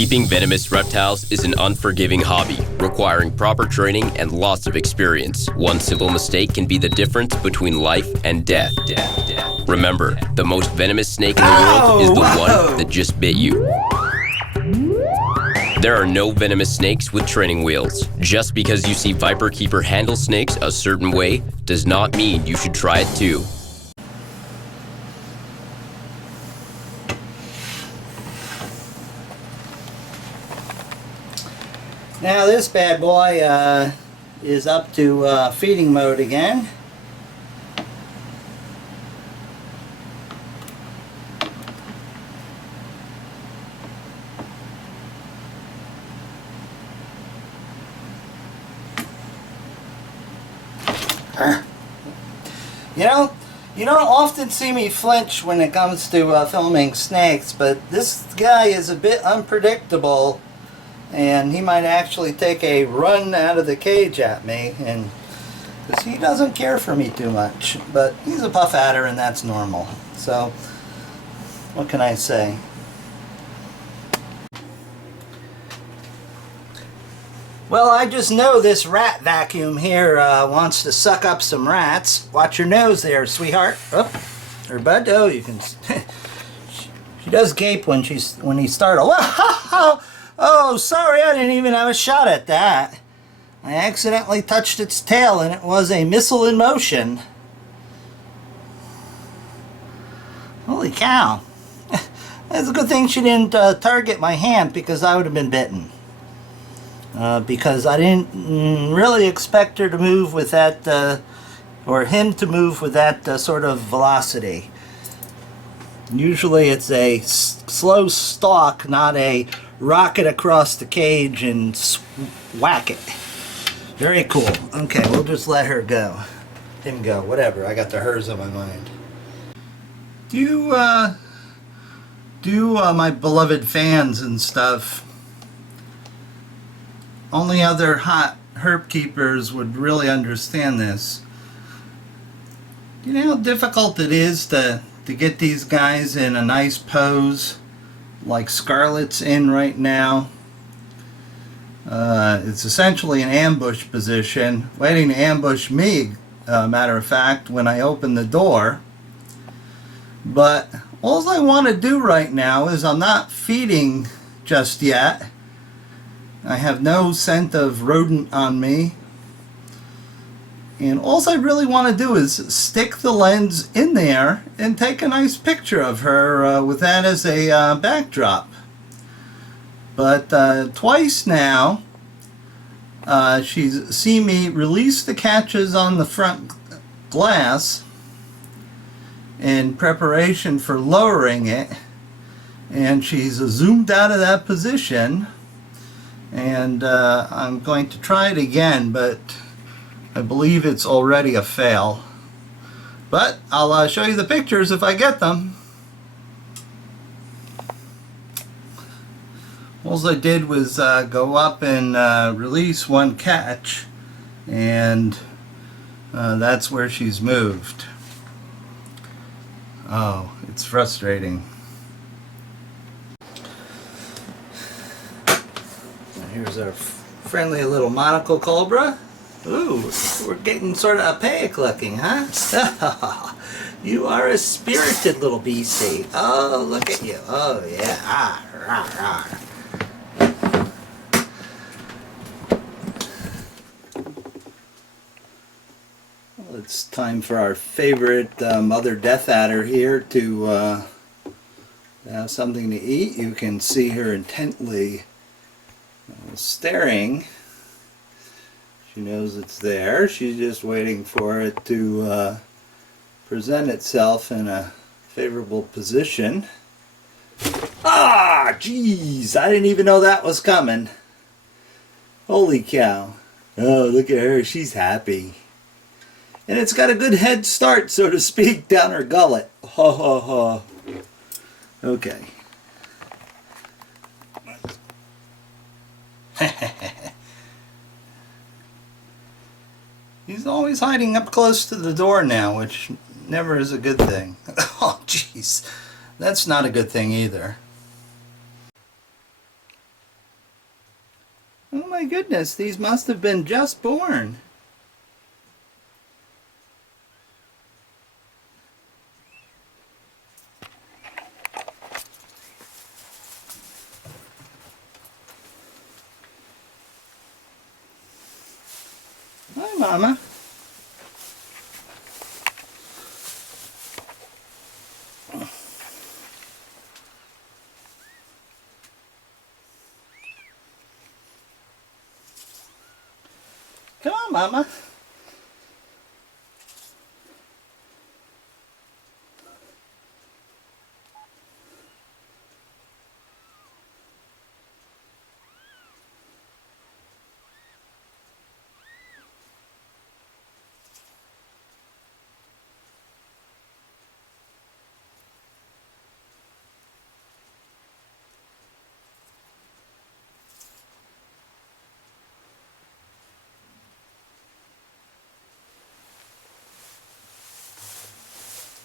Keeping venomous reptiles is an unforgiving hobby, requiring proper training and lots of experience. One simple mistake can be the difference between life and death. Remember, the most venomous snake in the world is the one that just bit you. There are no venomous snakes with training wheels. Just because you see Viperkeeper handle snakes a certain way does not mean you should try it too. Now this bad boy is up to feeding mode again. You don't often see me flinch when it comes to filming snakes, but this guy is a bit unpredictable, and he might actually take a run out of the cage at me, and because he doesn't care for me too much, but he's a puff adder and that's normal. So what can I say? Well, I just know this rat vacuum here wants to suck up some rats. Watch your nose there, sweetheart. Oh, or bud. Oh, you can. She does gape when he's startled. Oh, sorry, I didn't even have a shot at that. I accidentally touched its tail, and it was a missile in motion. Holy cow! It's a good thing she didn't target my hand, because I would have been bitten. Because I didn't really expect her to move with that, or him to move with that sort of velocity. Usually it's a slow stalk, not a rocket across the cage and whack it. Very cool. Okay, we'll just let her go. Him go, whatever. I got the hers on my mind. Do my beloved fans and stuff, only other hot herp keepers would really understand this. You know how difficult it is to get these guys in a nice pose like Scarlett's in right now? It's essentially an ambush position, waiting to ambush me, matter of fact, when I open the door. But all I want to do right now is, I'm not feeding just yet. I have no scent of rodent on me. And all I really want to do is stick the lens in there and take a nice picture of her with that as a backdrop. But twice now, she's seen me release the catches on the front glass in preparation for lowering it. And she's zoomed out of that position. And I'm going to try it again, but I believe it's already a fail. But I'll show you the pictures if I get them. All I did was go up and release one catch, and that's where she's moved. Oh, it's frustrating. Here's our friendly little monocle cobra. Ooh, we're getting sort of archaic looking, huh? You are a spirited little beastie. Oh, look at you. Oh, yeah. Ah, rah, rah. Well, it's time for our favorite mother death adder here to have something to eat. You can see her intently staring. She knows it's there. She's just waiting for it to present itself in a favorable position. Ah, jeez, I didn't even know that was coming. Holy cow. Oh, look at her. She's happy. And it's got a good head start, so to speak, down her gullet. Ha ha ha. Okay. He's always hiding up close to the door now, which never is a good thing. Oh, jeez. That's not a good thing either. my goodness, these must have been just born. Hi, Mama. Come on, Mama.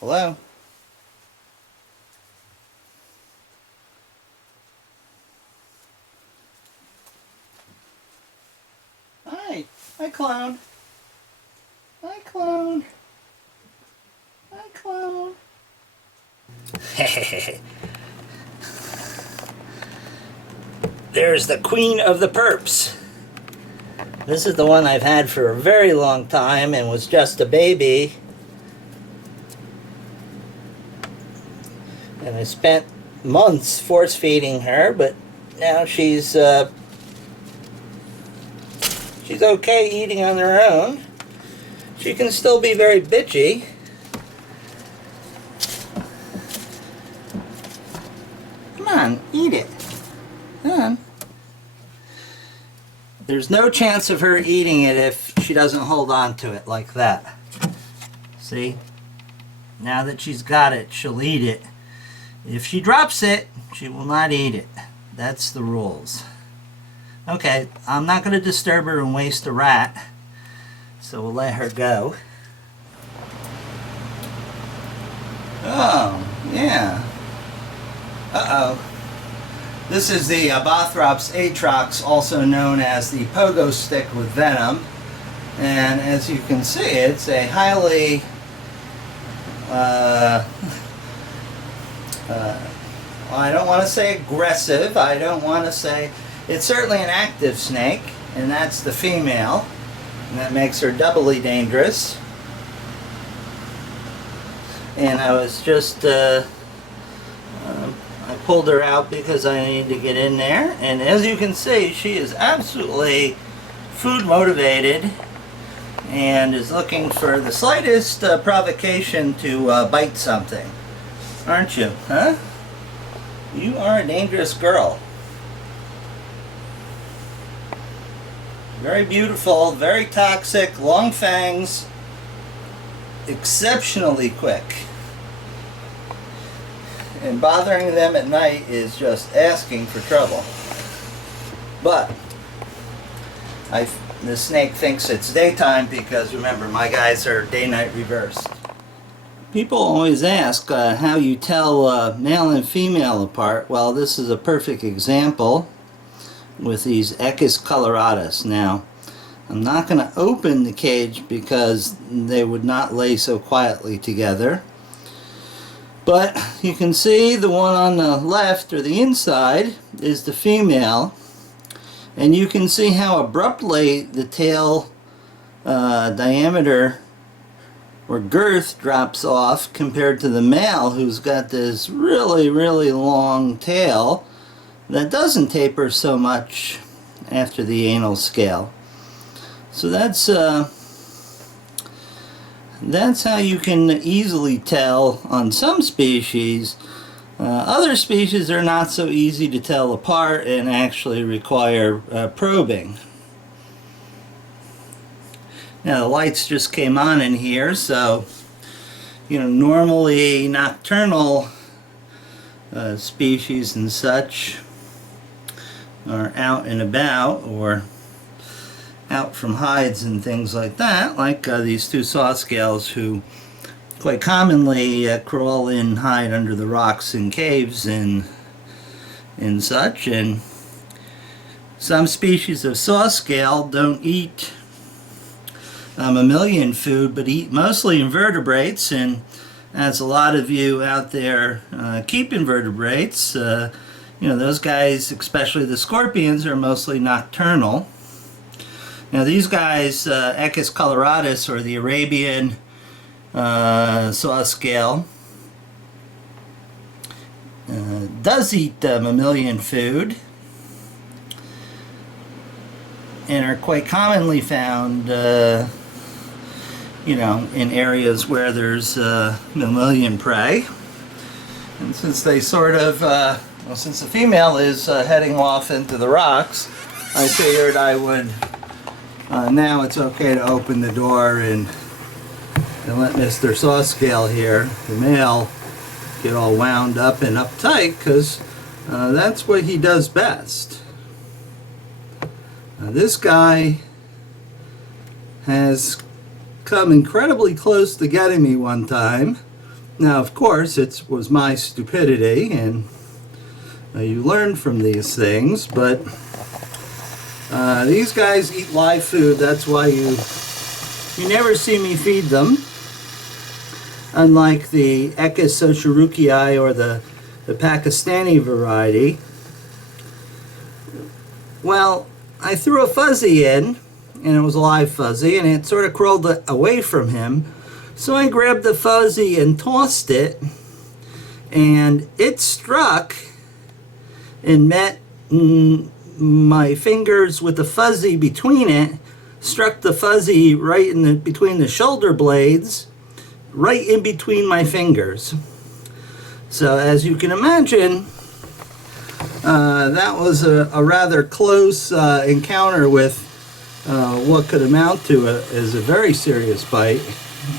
Hello? Hi. Hi, clown. Hi, clown. Hi, clown. There's the queen of the perps. This is the one I've had for a very long time and was just a baby. And I spent months force feeding her, but now she's okay eating on her own. She can still be very bitchy. Come on, eat it. Come on. There's no chance of her eating it if she doesn't hold on to it like that. See? Now that she's got it, she'll eat it. If she drops it, she will not eat it. That's the rules. Okay, I'm not going to disturb her and waste a rat, so we'll let her go. Oh, yeah. Uh-oh. This is the Bothrops atrox, also known as the pogo stick with venom. And as you can see, it's a highly I don't want to say aggressive. I don't want to say... It's certainly an active snake, and that's the female. And that makes her doubly dangerous. And I was just... I pulled her out because I need to get in there. And as you can see, she is absolutely food motivated and is looking for the slightest provocation to bite something. Aren't you, huh? You are a dangerous girl. Very beautiful, very toxic, long fangs, exceptionally quick. And bothering them at night is just asking for trouble. But the snake thinks it's daytime because, remember, my guys are day-night reversed. People always ask how you tell male and female apart. Well, this is a perfect example with these Echis coloratus. Now, I'm not going to open the cage because they would not lay so quietly together. But you can see the one on the left, or the inside, is the female. And you can see how abruptly the tail diameter or girth drops off compared to the male, who's got this really, really long tail that doesn't taper so much after the anal scale. So that's how you can easily tell on some species. Other species are not so easy to tell apart and actually require probing. Now the lights just came on in here, so normally nocturnal species and such are out and about or out from hides and things like that, like these two sawscales who quite commonly crawl and hide under the rocks in caves and such. And Some species of saw scale don't eat mammalian food, but eat mostly invertebrates. And as a lot of you out there keep invertebrates, those guys, especially the scorpions, are mostly nocturnal. Now these guys, Echis coloratus, or the Arabian saw scale, does eat mammalian food, and are quite commonly found in areas where there's mammalian prey. And since they sort of, since the female is heading off into the rocks, I figured I would, now it's okay to open the door and let Mr. Sawscale here, the male, get all wound up and uptight, because that's what he does best. This guy has come incredibly close to getting me one time. Now, of course, it was my stupidity, and you learn from these things, but these guys eat live food. That's why you never see me feed them. Unlike the Echis sochiruchii, or the Pakistani variety. Well, I threw a fuzzy in, and it was a live fuzzy, and it sort of crawled away from him. So I grabbed the fuzzy and tossed it, and it struck and met my fingers with the fuzzy between it, struck the fuzzy right in between the shoulder blades, right in between my fingers. So as you can imagine, that was a rather close encounter with what could amount to as a very serious bite,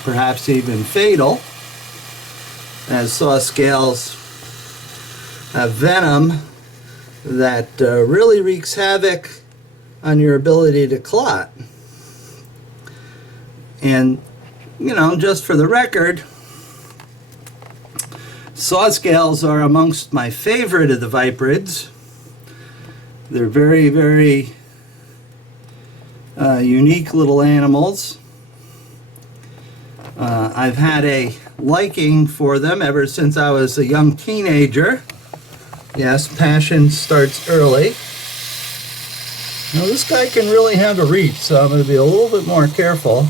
perhaps even fatal, as saw scales have venom that really wreaks havoc on your ability to clot. And just for the record, saw scales are amongst my favorite of the viperids. They're very, very unique little animals. I've had a liking for them ever since I was a young teenager. Yes, passion starts early. Now this guy can really have a reach, so I'm going to be a little bit more careful.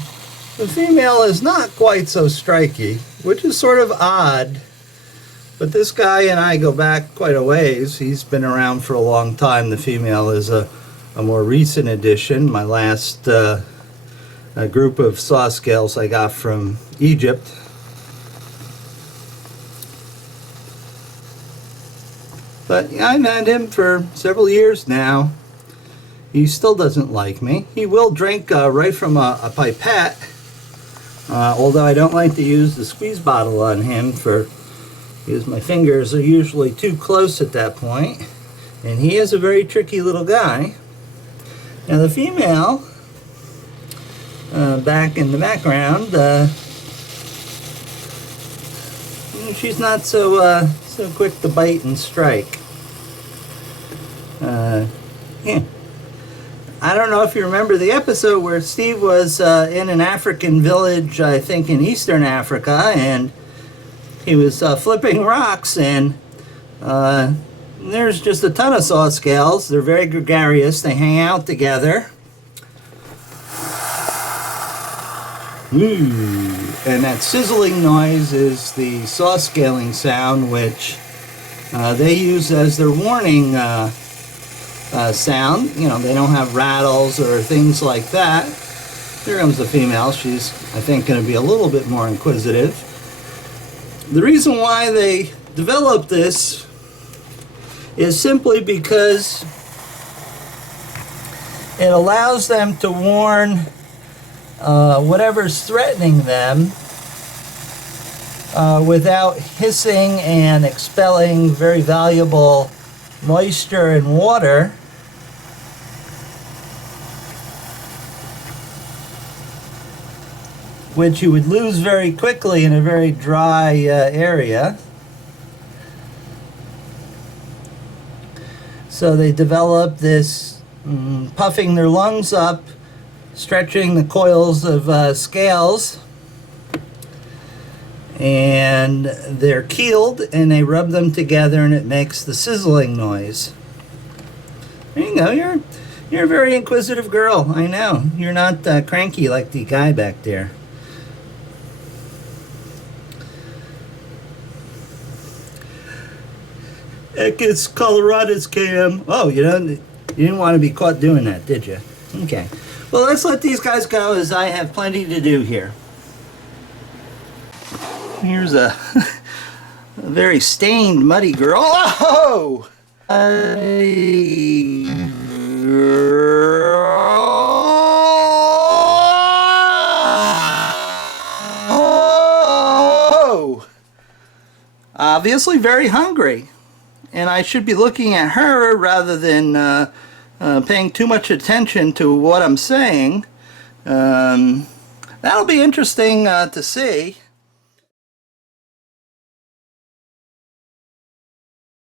The female is not quite so striky, which is sort of odd. But this guy and I go back quite a ways. He's been around for a long time. The female is a more recent addition. My last group of saw scales I got from Egypt. But I've had him for several years now. He still doesn't like me. He will drink right from a pipette, although I don't like to use the squeeze bottle on him because my fingers are usually too close at that point. And he is a very tricky little guy. Now the female, back in the background, she's not so quick to bite and strike. Yeah. I don't know if you remember the episode where Steve was in an African village, I think in Eastern Africa, and he was flipping rocks, and there's just a ton of saw scales. They're very gregarious. They hang out together. And that sizzling noise is the saw scaling sound, which they use as their warning sound. They don't have rattles or things like that. Here comes the female. She's, I think, going to be a little bit more inquisitive. The reason why they developed this is simply because it allows them to warn whatever's threatening them without hissing and expelling very valuable moisture and water. Which you would lose very quickly in a very dry area. So they developed this puffing their lungs up, stretching the coils of scales, and they're keeled, and they rub them together, and it makes the sizzling noise. There you go. You're a very inquisitive girl. I know. You're not cranky like the guy back there. It's Colorado's Cam. Oh, you didn't want to be caught doing that, did you? Okay. Well, let's let these guys go, as I have plenty to do here. Here's a very stained, muddy girl. Oh! Obviously very hungry. And I should be looking at her rather than paying too much attention to what I'm saying. That'll be interesting to see.